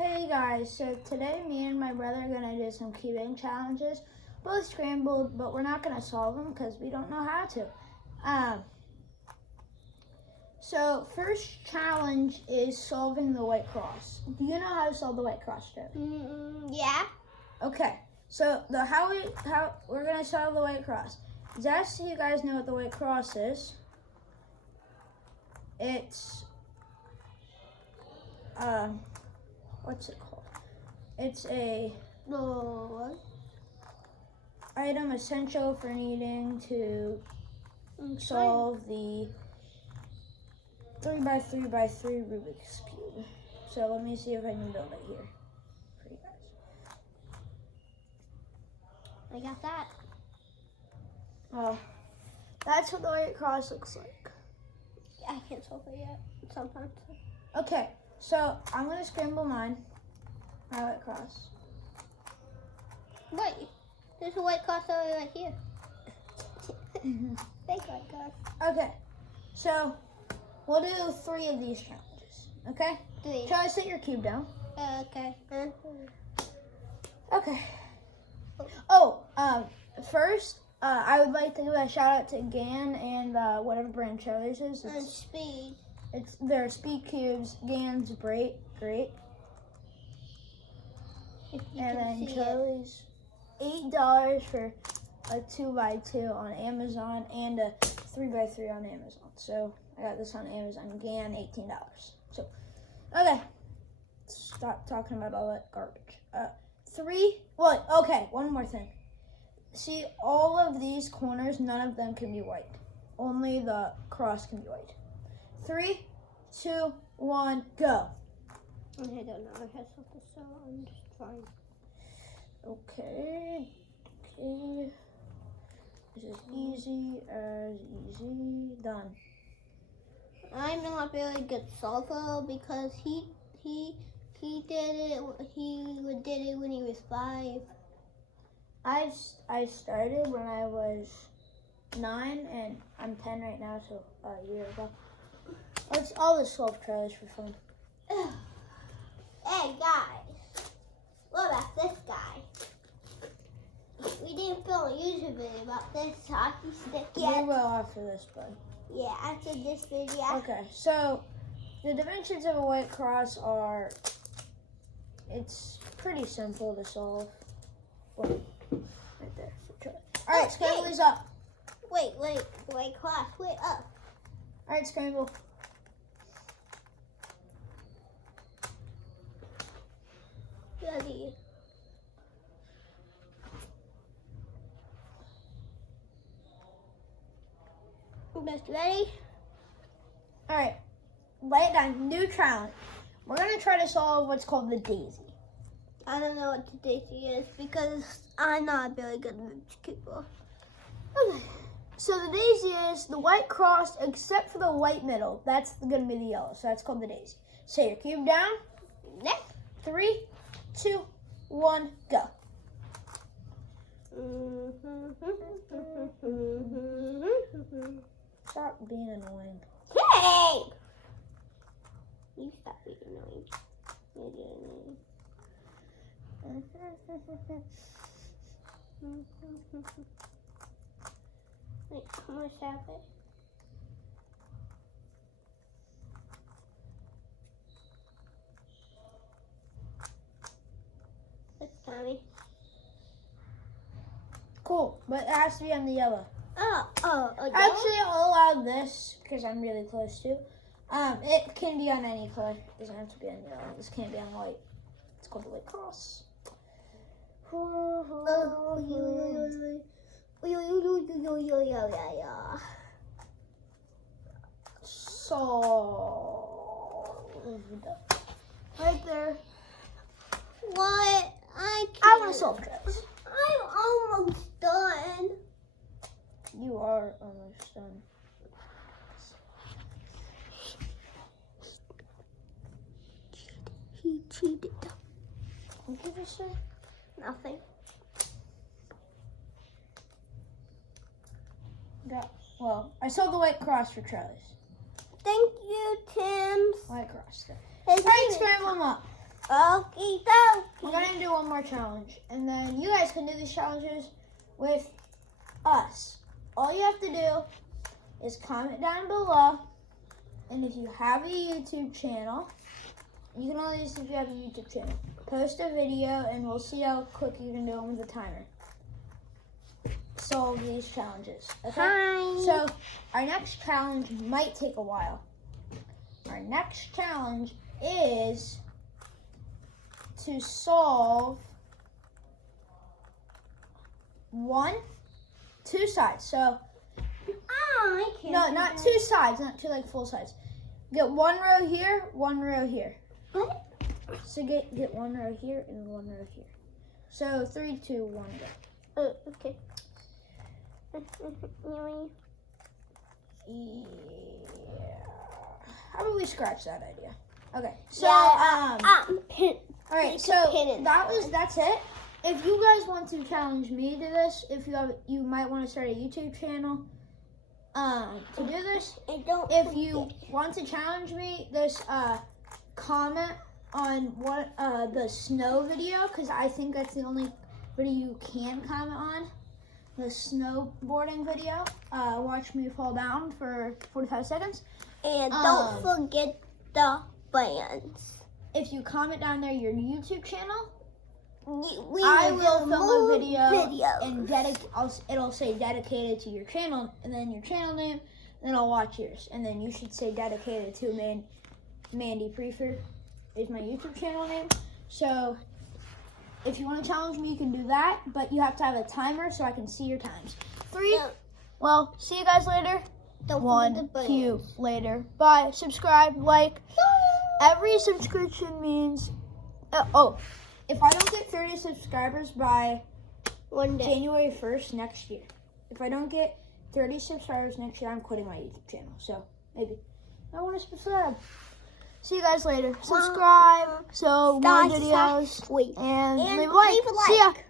Hey guys, so today me and my brother are going to do some cubing challenges, both scrambled, but we're not going to solve them because we don't know how to. So first challenge is solving the white cross. Do you know how to solve the white cross, Joe? Yeah. Okay, so how we're going to solve the white cross. Just so you guys know what the white cross is, it's what's it called? It's a item essential for needing to solve the 3x3x3 Rubik's Cube. So let me see if I can build it here for you guys. I got that. Oh, that's what the white cross looks like. I can't solve it yet. Sometimes. Okay, so I'm going to scramble my white cross. Wait, there's a white cross over right here. Fake white cross. Okay, so we'll do 3 of these challenges, okay? 3. Try to set your cube down. Okay. Okay. Oh, first, I would like to give a shout out to GAN and whatever brand Charlie's is. And speed. It's their speed cubes. GAN's great. If you And can then see Charlie's $8 for a 2x2 on Amazon and a 3x3 on Amazon. So I got this on Amazon. GAN $18. So okay, stop talking about all that garbage. 3. Well, okay. One more thing. See, all of these corners, none of them can be white. Only the cross can be white. 3, 2, 1, go. I don't know. I have something, so I'm just trying. Okay. This is easy as easy. Done. I'm not really good solver because he did it when he was 5. I started when I was 9 and I'm 10 right now, so a year ago. I'll just solve trailers for fun. Hey guys, what about this guy? We didn't film a YouTube video about this hockey stick yet. We will after this, bud. Yeah, after this video. Okay, so the dimensions of a white cross are, it's pretty simple to solve. Well, right there. All right, scramble these up. Wait, class, wait up. All right, scramble. Ready. Best ready? All right, lay it down. New challenge. We're gonna try to solve what's called the daisy. I don't know what the daisy is because I'm not very good at Rubik's Cube. Okay. So the daisy is the white cross except for the white middle. That's gonna be the yellow. So that's called the daisy. Set your cube down. Next. 3, 2, 1, go. Stop being annoying. Hey! You stop being annoying. You're getting annoying. Wait, how much have it? Look, Tommy. Cool, but it has to be on the yellow. Actually, Actually, I'll allow this because I'm really close to. It can be on any color. It doesn't have to be on yellow. This can't be on white. It's called the white cross. Solved. Right there. What? I want to solve traps. I'm almost done. You are almost done. He cheated. What did you say? Nothing. Well, I solved the white cross for Charlie's. Thank you, Tim's. White cross. His All right, name is scramble them up. Okay, go. We're gonna do one more challenge, and then you guys can do these challenges with us. All you have to do is comment down below, and if you have a YouTube channel, you can only do this if you have a YouTube channel. Post a video, and we'll see how quick you can do them with a timer. Solve these challenges. Okay? Hi. So our next challenge might take a while. Our next challenge is to solve two sides. So I can't. no, not two sides, not two like full sides. Get one row here, one row here. What? So get one row here and one row here. So 3, 2, 1, go. Okay. Yeah. How about we scratch that idea? Okay. So Pin. all right. Put So a pin in that's it. If you guys want to challenge me to this, you might want to start a YouTube channel. To do this, if you want to challenge me, there's comment on what the snow video, because I think that's the only video you can comment on. The snowboarding video. Watch me fall down for 45 seconds. And don't forget the bands. If you comment down there your YouTube channel, I will film a video and it'll say dedicated to your channel, and then your channel name, and then I'll watch yours, and then you should say dedicated to Mandy Prefer is my YouTube channel name. So if you want to challenge me, you can do that, but you have to have a timer so I can see your times. 3. Yeah. Well, see you guys later. Don't 1, forget the 2 bands. later. Bye. Subscribe, like. Every subscription means. If I don't get 30 subscribers by One day. January 1st next year, if I don't get 30 subscribers next year, I'm quitting my YouTube channel. So maybe I want to subscribe. See you guys later. Subscribe so more videos Wait. and And leave a like. leave a See ya. like.